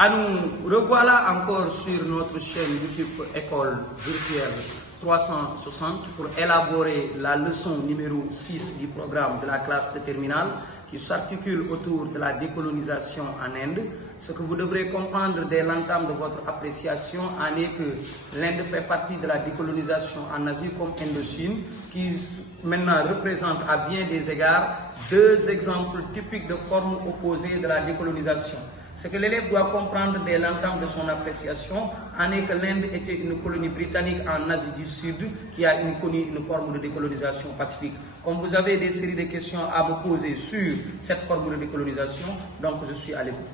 Nous revoilà encore sur notre chaîne YouTube École Virtuelle 360 pour élaborer la leçon numéro 6 du programme de la classe de terminale qui s'articule autour de la décolonisation en Inde. Ce que vous devrez comprendre dès l'entame de votre appréciation en est que l'Inde fait partie de la décolonisation en Asie comme Indochine, qui maintenant représente à bien des égards deux exemples typiques de formes opposées de la décolonisation. Ce que l'élève doit comprendre dès l'entame de son appréciation en est que l'Inde était une colonie britannique en Asie du Sud qui a connu une forme de décolonisation pacifique. Comme vous avez des séries de questions à me poser sur cette forme de décolonisation, donc je suis à l'écoute.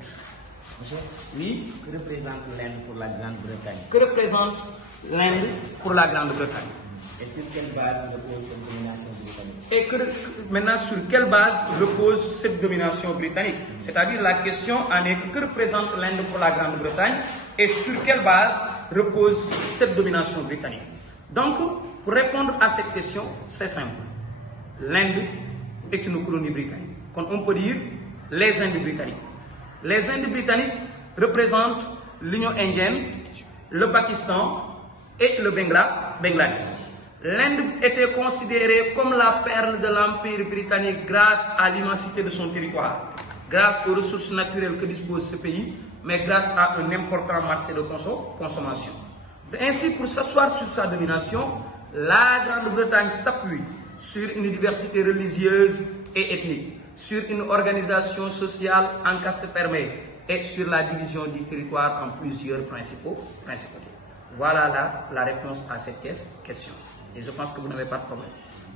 Monsieur, oui. Que représente l'Inde pour la Grande-Bretagne? Que représente l'Inde pour la Grande-Bretagne? Et sur quelle base repose cette domination britannique? Et maintenant, sur quelle base repose cette domination britannique? C'est-à-dire la question en est que représente l'Inde pour la Grande-Bretagne et sur quelle base repose cette domination britannique? Donc, pour répondre à cette question, c'est simple. L'Inde est une colonie britannique. Comme on peut dire, les Indes britanniques. Les Indes britanniques représentent l'Union indienne, le Pakistan et le Bangladesh. L'Inde était considérée comme la perle de l'Empire britannique grâce à l'immensité de son territoire, grâce aux ressources naturelles que dispose ce pays, mais grâce à un important marché de consommation. Ainsi, pour s'asseoir sur sa domination, la Grande-Bretagne s'appuie sur une diversité religieuse et ethnique, sur une organisation sociale en caste fermée et sur la division du territoire en plusieurs principautés. Voilà la réponse à cette question. Et je pense que vous n'avez pas de problème.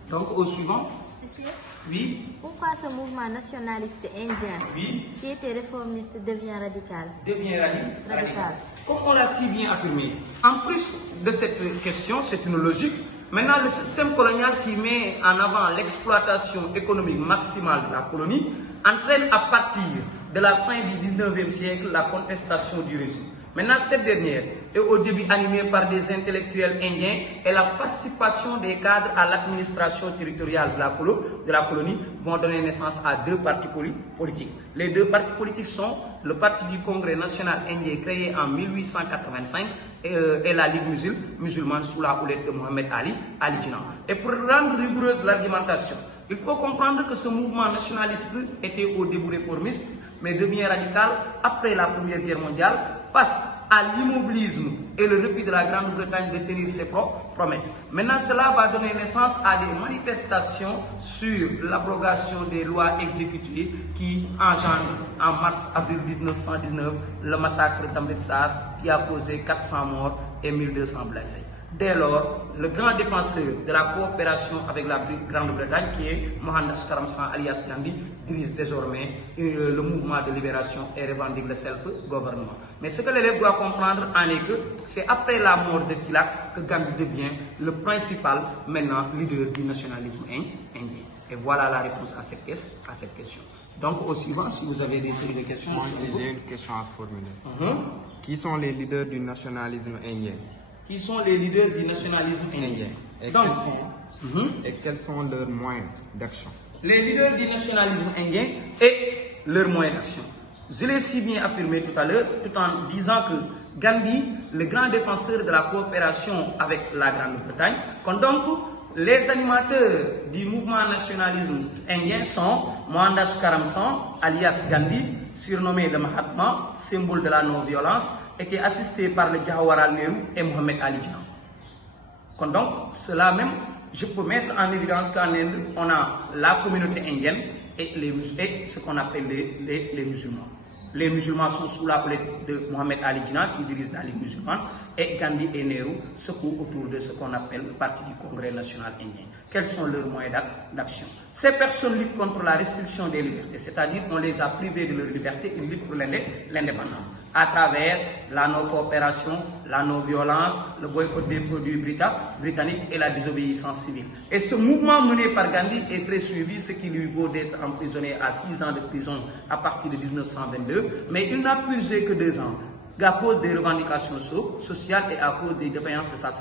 Donc, au suivant. Monsieur? Oui. Pourquoi ce mouvement nationaliste indien, oui, qui était réformiste, devient radical? Devient radical. Comme on l'a si bien affirmé. En plus de cette question, c'est une logique. Maintenant, le système colonial qui met en avant l'exploitation économique maximale de la colonie entraîne à partir de la fin du 19e siècle la contestation du régime. Maintenant, cette dernière est au début animée par des intellectuels indiens et la participation des cadres à l'administration territoriale de la colonie vont donner naissance à deux partis politiques. Les deux partis politiques sont le Parti du Congrès national indien créé en 1885 et la Ligue musulmane sous la houlette de Mohamed Ali Jinnah. Et pour rendre rigoureuse l'argumentation, il faut comprendre que ce mouvement nationaliste était au début réformiste, mais devient radical après la Première Guerre mondiale face à l'immobilisme et le refus de la Grande-Bretagne de tenir ses propres promesses. Maintenant, cela va donner naissance à des manifestations sur l'abrogation des lois exécutives qui engendrent en mars-avril 1919 le massacre d'Amritsar qui a causé 400 morts et 1200 blessés. Dès lors, le grand défenseur de la coopération avec la Grande-Bretagne, qui est Mohandas Karamchand alias Gandhi, dirige désormais le mouvement de libération et revendique le self-gouvernement. Mais ce que l'élève doit comprendre en est que c'est après la mort de Tilak que Gandhi devient le principal, maintenant, leader du nationalisme indien. Et voilà la réponse à cette question. Donc, au suivant, si vous avez des séries de questions... Moi, si j'ai une question à formuler. Qui sont les leaders du nationalisme indien? Qui sont les leaders du nationalisme indien? Et quels sont leurs moyens d'action? Les leaders du nationalisme indien et leurs moyens d'action. Je l'ai si bien affirmé tout à l'heure, tout en disant que Gandhi, le grand défenseur de la coopération avec la Grande-Bretagne, donc les animateurs du mouvement nationalisme indien sont Mohandas Karamchand, alias Gandhi, surnommé le Mahatma, symbole de la non-violence, et qui est assisté par le Jawaharlal Nehru et Mohamed Ali Jinnah. Donc, cela même, je peux mettre en évidence qu'en Inde, on a la communauté indienne et ce qu'on appelle les musulmans. Les musulmans sont sous la houlette de Mohamed Ali Jinnah qui dirige la Ligue musulmane et Gandhi et Nehru secouent autour de ce qu'on appelle le Parti du Congrès national indien. Quels sont leurs moyens d'action? Ces personnes luttent contre la restriction des libertés, c'est-à-dire qu'on les a privés de leur liberté, ils luttent pour l'indépendance à travers la non-coopération, la non-violence, le boycott des produits britanniques et la désobéissance civile. Et ce mouvement mené par Gandhi est très suivi, ce qui lui vaut d'être emprisonné à 6 ans de prison à partir de 1922, mais il n'a purgé que 2 ans à cause des revendications sociales et à cause des défaillances de sa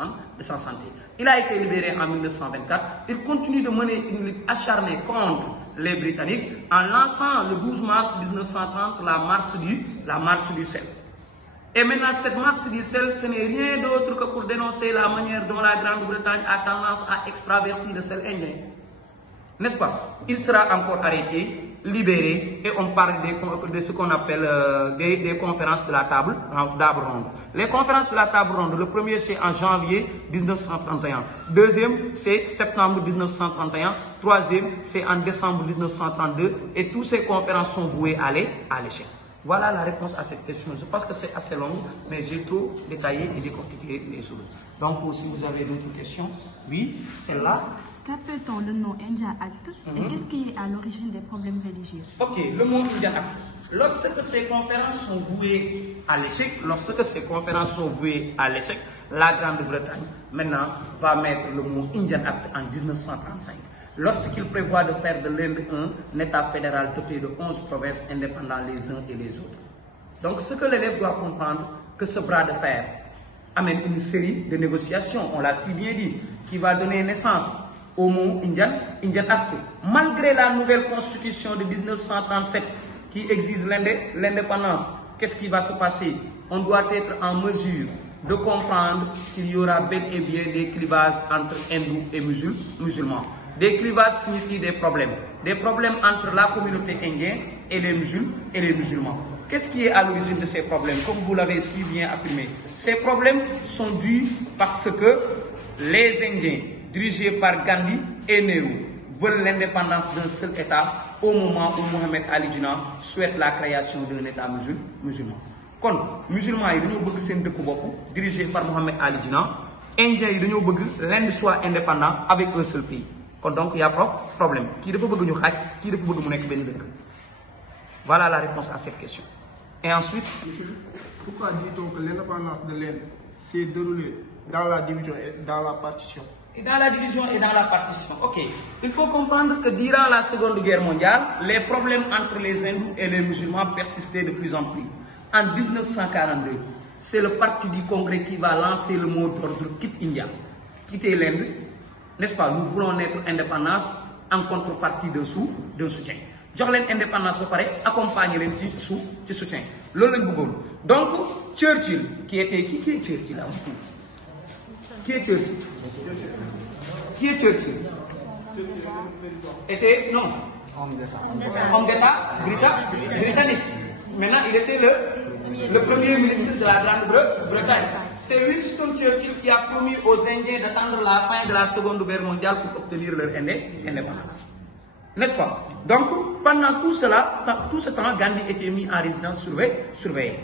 santé. Il a été libéré en 1924. Il continue de mener une lutte acharnée contre les Britanniques en lançant le 12 mars 1930 la marche du sel. Et maintenant, cette marche du sel, ce n'est rien d'autre que pour dénoncer la manière dont la Grande-Bretagne a tendance à extravertir le sel indien. N'est-ce pas? Il sera encore arrêté, libéré, et on parle de ce qu'on appelle des conférences de la table ronde. Les conférences de la table ronde, le premier c'est en janvier 1931, deuxième c'est septembre 1931, troisième c'est en décembre 1932, et toutes ces conférences sont vouées à l'échec. Voilà la réponse à cette question. Je pense que c'est assez long, mais j'ai trop détaillé et décortiqué les choses. Donc, si vous avez d'autres questions, oui, celle-là. Qu'appelle-t-on le nom Indian Act et qu'est-ce qui est à l'origine des problèmes religieux? Ok, le mot Indian Act. Lorsque ces conférences sont vouées à l'échec, la Grande-Bretagne, maintenant, va mettre le mot Indian Act en 1935. Lorsqu'il prévoit de faire de l'Inde un État fédéral doté de 11 provinces indépendants les uns et les autres. Donc, ce que l'élève doit comprendre, que ce bras de fer amène une série de négociations, on l'a si bien dit, qui va donner naissance au mot Indian Act. Malgré la nouvelle constitution de 1937 qui exige l'indépendance, qu'est-ce qui va se passer? On doit être en mesure de comprendre qu'il y aura bel et bien des clivages entre hindous et musulmans. Des clivages signifient des problèmes entre la communauté indienne et les musulmans. Qu'est-ce qui est à l'origine de ces problèmes? Comme vous l'avez si bien affirmé, ces problèmes sont dus parce que les Indiens, dirigés par Gandhi et Nehru, veulent l'indépendance d'un seul État au moment où Mohamed Ali Jinnah souhaite la création d'un État musulman. Kon, musulmans, ils veulent sen dëkk bopp, dirigé par Mohamed Ali Jinnah. Indiens, ils veulent l'Inde soit indépendant avec un seul pays. Donc il y a problème. Qui veut bëgg ñu xaj, qui veut bëgg mu nekk benn dëkk. Voilà la réponse à cette question. Et ensuite, pourquoi dit-on que l'indépendance de l'Inde s'est déroulée dans la division et dans la partition? Et dans la division et dans la partition. Ok. Il faut comprendre que durant la Seconde Guerre mondiale, les problèmes entre les hindous et les musulmans persistaient de plus en plus. En 1942, c'est le parti du Congrès qui va lancer le mot d'ordre Quitte India. Quitter l'Inde. N'est-ce pas? Nous voulons notre indépendance en contrepartie d'un soutien. Jox leen indépendance ba pare accompagner leen ci soutien. Loolu lañ bëggoon. Donc Churchill qui est Churchill là? Qui est Churchill? Qui est Churchill? Était non. Homme d'État britannique. Maintenant, il était le premier ministre de la Grande-Bretagne. C'est Winston Churchill qui a promis aux Indiens d'attendre la fin de la Seconde Guerre mondiale pour obtenir leur indépendance. N'est-ce pas? Donc, pendant tout ce temps, Gandhi était mis en résidence surveillée.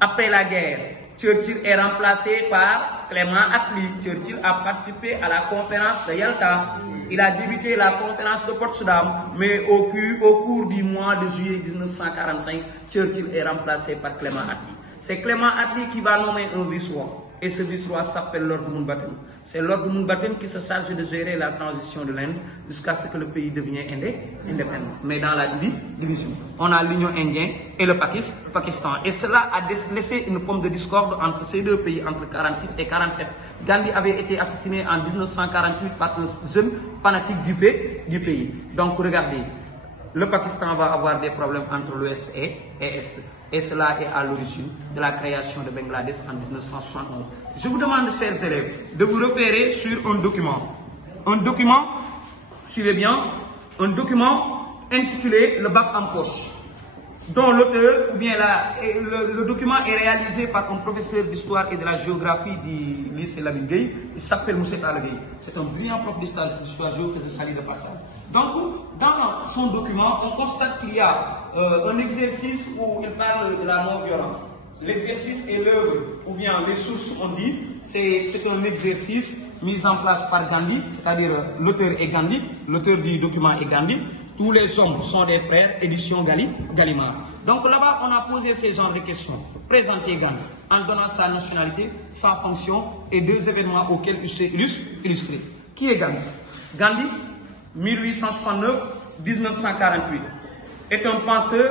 Après la guerre, Churchill est remplacé par Clement Attlee. Churchill a participé à la conférence de Yalta. Il a débuté la conférence de Potsdam, mais au cours du mois de juillet 1945, Churchill est remplacé par Clement Attlee. C'est Clement Attlee qui va nommer un vice-roi. Et ce vice-roi s'appelle Lord Mountbatten. C'est Lord Mountbatten qui se charge de gérer la transition de l'Inde jusqu'à ce que le pays devienne indépendant. Mais dans la division, on a l'Union indienne et le Pakistan. Et cela a laissé une pomme de discorde entre ces deux pays, entre 46 et 47. Gandhi avait été assassiné en 1948 par un jeune fanatique du pays. Donc regardez, le Pakistan va avoir des problèmes entre l'Ouest et l'Est. Et cela est à l'origine de la création de Bangladesh en 1971. Je vous demande, chers élèves, de vous repérer sur un document. Un document, suivez bien, un document intitulé Le bac en poche, dont l'auteur, ou bien le document est réalisé par un professeur d'histoire et de la géographie du lycée Lamine Gueye. Il s'appelle Moussa Talla Gueye. C'est un brillant prof d'histoire géo que je salue de passage. Donc, dans son document, on constate qu'il y a un exercice où il parle de la non-violence. L'exercice est l'œuvre, ou bien les sources on dit, c'est un exercice mis en place par Gandhi, c'est-à-dire l'auteur est Gandhi, l'auteur du document est Gandhi, tous les hommes sont des frères, édition Gallimard. Donc là-bas, on a posé ces genres de questions. Présenter Gandhi en donnant sa nationalité, sa fonction et deux événements auxquels il s'est illustré. Qui est Gandhi? Gandhi, 1869-1948, est un penseur,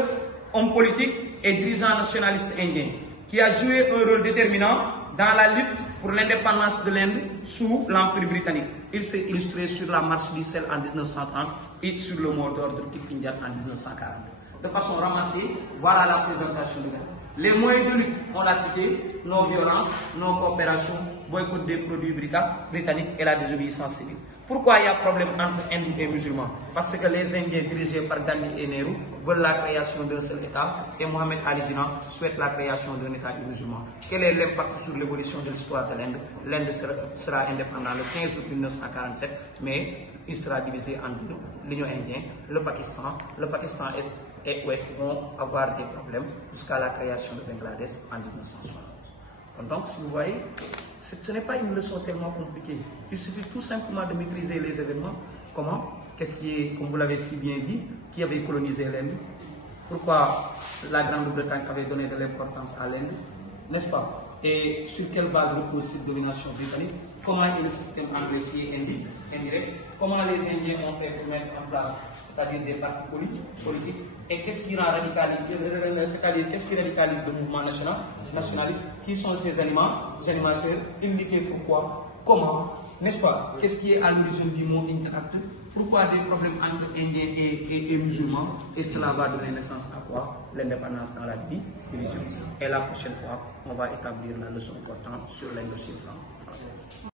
homme politique et dirigeant nationaliste indien qui a joué un rôle déterminant dans la lutte pour l'indépendance de l'Inde sous l'Empire britannique. Il s'est illustré sur la marche du sel en 1930 et sur le mot d'ordre Quitte India en 1942. De façon ramassée, voilà la présentation de Gandhi. Les moyens de lutte, on l'a cité, non-violence, non-coopération, boycott des produits britanniques et la désobéissance civile. Pourquoi il y a problème entre hindous et musulmans? Parce que les Indiens dirigés par Gandhi et Nehru veulent la création d'un seul État et Mohamed Ali Jinnah souhaite la création d'un État musulman. Quel est l'impact sur l'évolution de l'histoire de l'Inde? L'Inde sera indépendante le 15 août 1947, mais il sera divisé en deux, l'Union indienne, le Pakistan Est et Ouest vont avoir des problèmes jusqu'à la création de Bangladesh en 1971. Donc, si vous voyez, ce n'est pas une leçon tellement compliquée. Il suffit tout simplement de maîtriser les événements. Comment? Qu'est-ce qui est, comme vous l'avez si bien dit, qui avait colonisé l'Inde? Pourquoi la Grande-Bretagne avait donné de l'importance à l'Inde? N'est-ce pas? Et sur quelle base repose cette domination britannique? Comment est le système anglais qui est indirect? Comment les Indiens ont fait pour mettre en place, c'est-à-dire des partis politiques? Et qu'est-ce qui rend c'est-à-dire qu'est-ce qui radicalise le mouvement nationaliste? Qui sont ces animateurs? Indiquer pourquoi, comment, n'est-ce pas? Qu'est-ce qui est à l'origine du mot interact? Pourquoi des problèmes entre Indiens et musulmans? Et cela va donner naissance à quoi? L'indépendance dans la division. Et la prochaine fois, on va établir la leçon importante sur l'Indochine française.